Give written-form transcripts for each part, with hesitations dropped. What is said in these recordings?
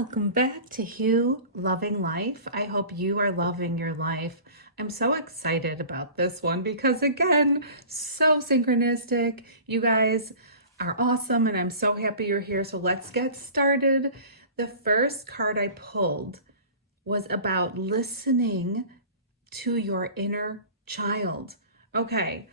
Welcome back to Hugh Loving Life. I hope you are loving your life. I'm so excited about this one because, again, so synchronistic. You guys are awesome, and I'm so happy you're here. So let's get started. The first card I pulled was about listening to your inner child. Okay.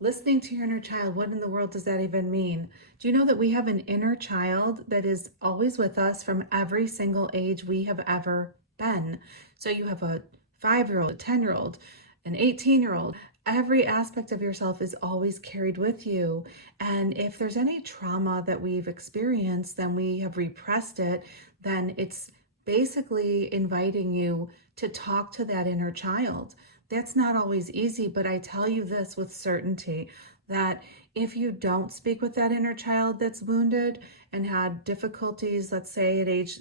Listening to your inner child, what in the world does that even mean? Do you know that we have an inner child that is always with us from every single age we have ever been? So you have a 5-year-old, a 10-year-old, an 18-year-old. Every aspect of yourself is always carried with you. And if there's any trauma that we've experienced, then we have repressed it, then it's basically inviting you to talk to that inner child. That's not always easy, but I tell you this with certainty, that if you don't speak with that inner child that's wounded and had difficulties, let's say at age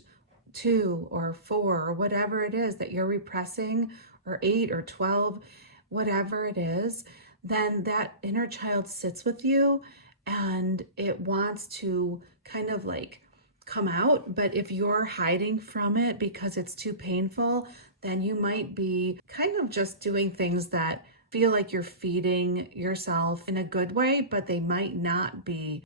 2 or 4 or whatever it is that you're repressing, or 8 or 12, whatever it is, then that inner child sits with you and it wants to kind of like come out. But if you're hiding from it because it's too painful, then you might be kind of just doing things that feel like you're feeding yourself in a good way, but they might not be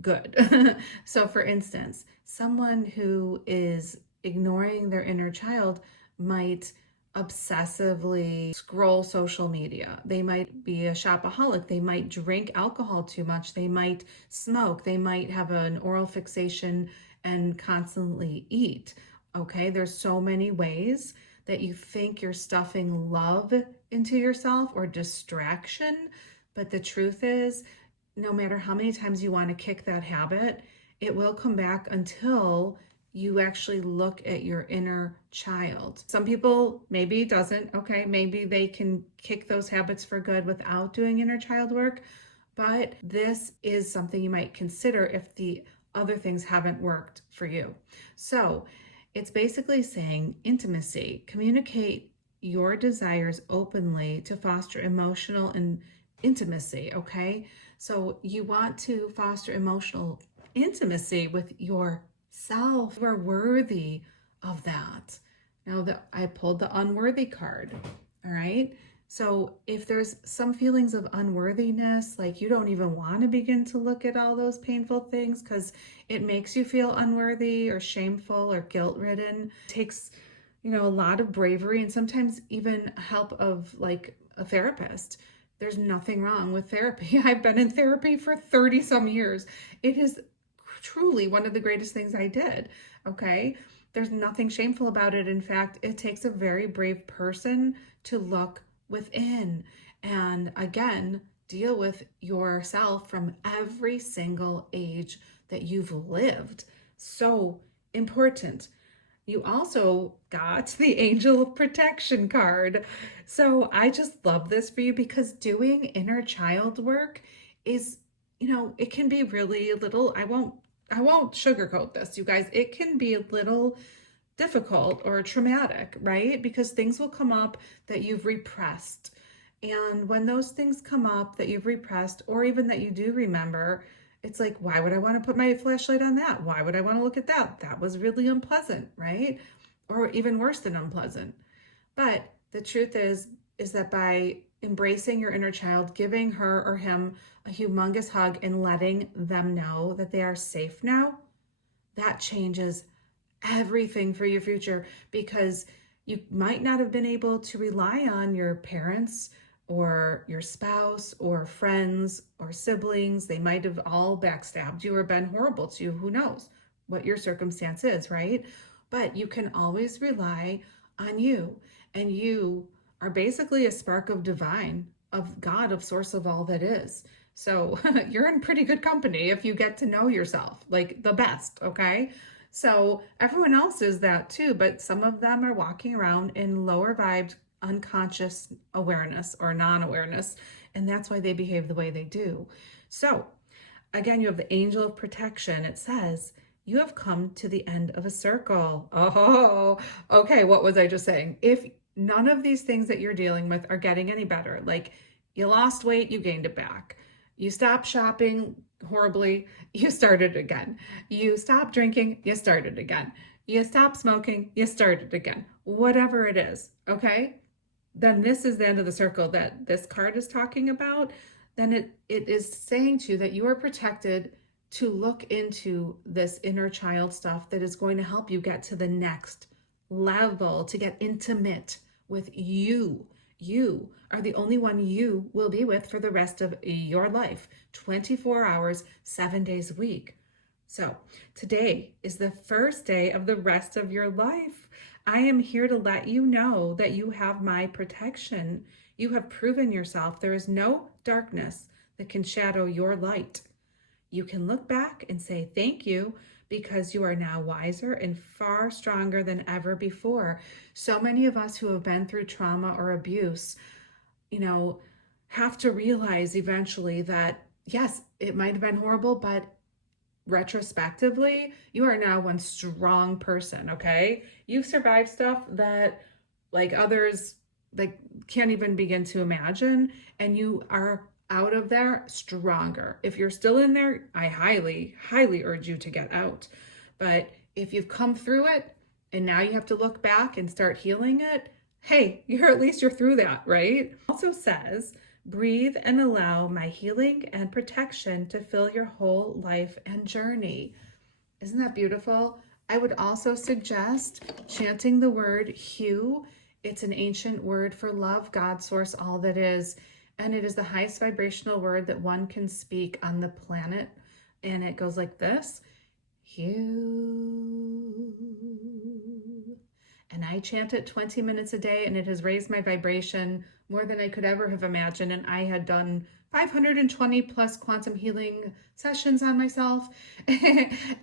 good. So for instance, someone who is ignoring their inner child might obsessively scroll social media. They might be a shopaholic. They might drink alcohol too much. They might smoke. They might have an oral fixation and constantly eat. Okay, there's so many ways that you think you're stuffing love into yourself or distraction. But the truth is, no matter how many times you want to kick that habit, it will come back until you actually look at your inner child. Some people, maybe it doesn't, okay, maybe they can kick those habits for good without doing inner child work, but this is something you might consider if the other things haven't worked for you. So it's basically saying intimacy. Communicate your desires openly to foster emotional and intimacy, okay? So you want to foster emotional intimacy with yourself. You are worthy of that. Now that I pulled the unworthy card, all right? So if there's some feelings of unworthiness, like you don't even want to begin to look at all those painful things because it makes you feel unworthy or shameful or guilt-ridden, it takes, a lot of bravery and sometimes even help of like a therapist. There's nothing wrong with therapy. I've been in therapy for 30 some years. It is truly one of the greatest things I did, okay? There's nothing shameful about it. In fact, it takes a very brave person to look within and again deal with yourself from every single age that you've lived. So important. You also got the Angel of Protection card. So I just love this for you because doing inner child work is, it can be really a little, I won't sugarcoat this, you guys. It can be a little difficult or traumatic, right? Because things will come up that you've repressed. And when those things come up that you've repressed, or even that you do remember, it's like, why would I want to put my flashlight on that? Why would I want to look at that? That was really unpleasant, right? Or even worse than unpleasant. But the truth is that by embracing your inner child, giving her or him a humongous hug and letting them know that they are safe now, that changes everything for your future, because you might not have been able to rely on your parents or your spouse or friends or siblings. They might have all backstabbed you or been horrible to you. Who knows what your circumstance is, right? But you can always rely on you, and you are basically a spark of divine, of God, of source of all that is. So you're in pretty good company if you get to know yourself like the best, okay? So everyone else is that too, but some of them are walking around in lower vibed, unconscious awareness or non-awareness, and that's why they behave the way they do. So again, you have the Angel of Protection. It says, you have come to the end of a circle. Oh, okay, what was I just saying? If none of these things that you're dealing with are getting any better, like you lost weight, you gained it back. You stopped shopping horribly, you started again. You stopped drinking, you started again. you stop smoking, you start it again, whatever it is, okay? Then this is the end of the circle that this card is talking about. Then it is saying to you that you are protected to look into this inner child stuff that is going to help you get to the next level, to get intimate with you. You are the only one you will be with for the rest of your life, 24 hours, 7 days a week. So today is the first day of the rest of your life. I am here to let you know that you have my protection. You have proven yourself. There is no darkness that can shadow your light. You can look back and say thank you because you are now wiser and far stronger than ever before. So many of us who have been through trauma or abuse, have to realize eventually that, yes, it might have been horrible, but retrospectively, you are now one strong person, okay? You've survived stuff that others can't even begin to imagine, and you are out of there stronger. If you're still in there, I highly, highly urge you to get out. But if you've come through it and now you have to look back and start healing it, hey, at least you're through that, right? It also says, breathe and allow my healing and protection to fill your whole life and journey. Isn't that beautiful? I would also suggest chanting the word Hu. It's an ancient word for love, God, source, all that is. And it is the highest vibrational word that one can speak on the planet. And it goes like this, Hu. And I chant it 20 minutes a day, and it has raised my vibration more than I could ever have imagined. And I had done 520 plus quantum healing sessions on myself,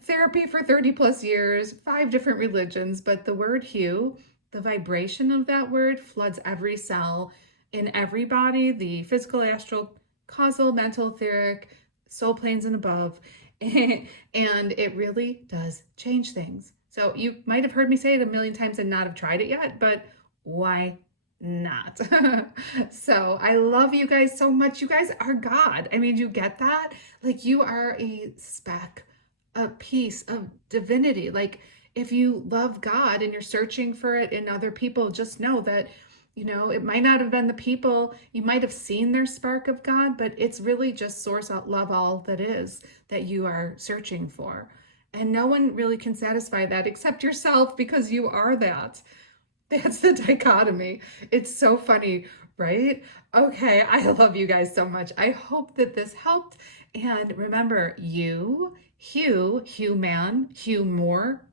therapy for 30 plus years, 5 different religions. But the word Hu, the vibration of that word floods every cell in every body, the physical, astral, causal, mental, etheric, soul planes and above. And it really does change things. So you might have heard me say it a million times and not have tried it yet, but why not? So I love you guys so much. You guys are God. I mean, you get that? You are a speck, a piece of divinity. If you love God and you're searching for it in other people, just know that, it might not have been the people, you might have seen their spark of God, but it's really just source, love, all that is that you are searching for. And no one really can satisfy that except yourself, because you are that. That's the dichotomy. It's so funny, right? Okay, I love you guys so much. I hope that this helped. And remember, you, Hugh, human, humor,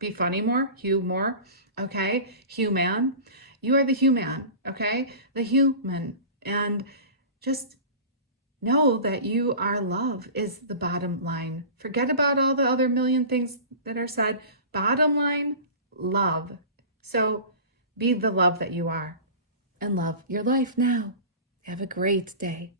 be funny more, humor, okay? Human. You are the human, okay? The human. And just know that you are love is the bottom line. Forget about all the other million things that are said. Bottom line, love. So be the love that you are and love your life now. Have a great day.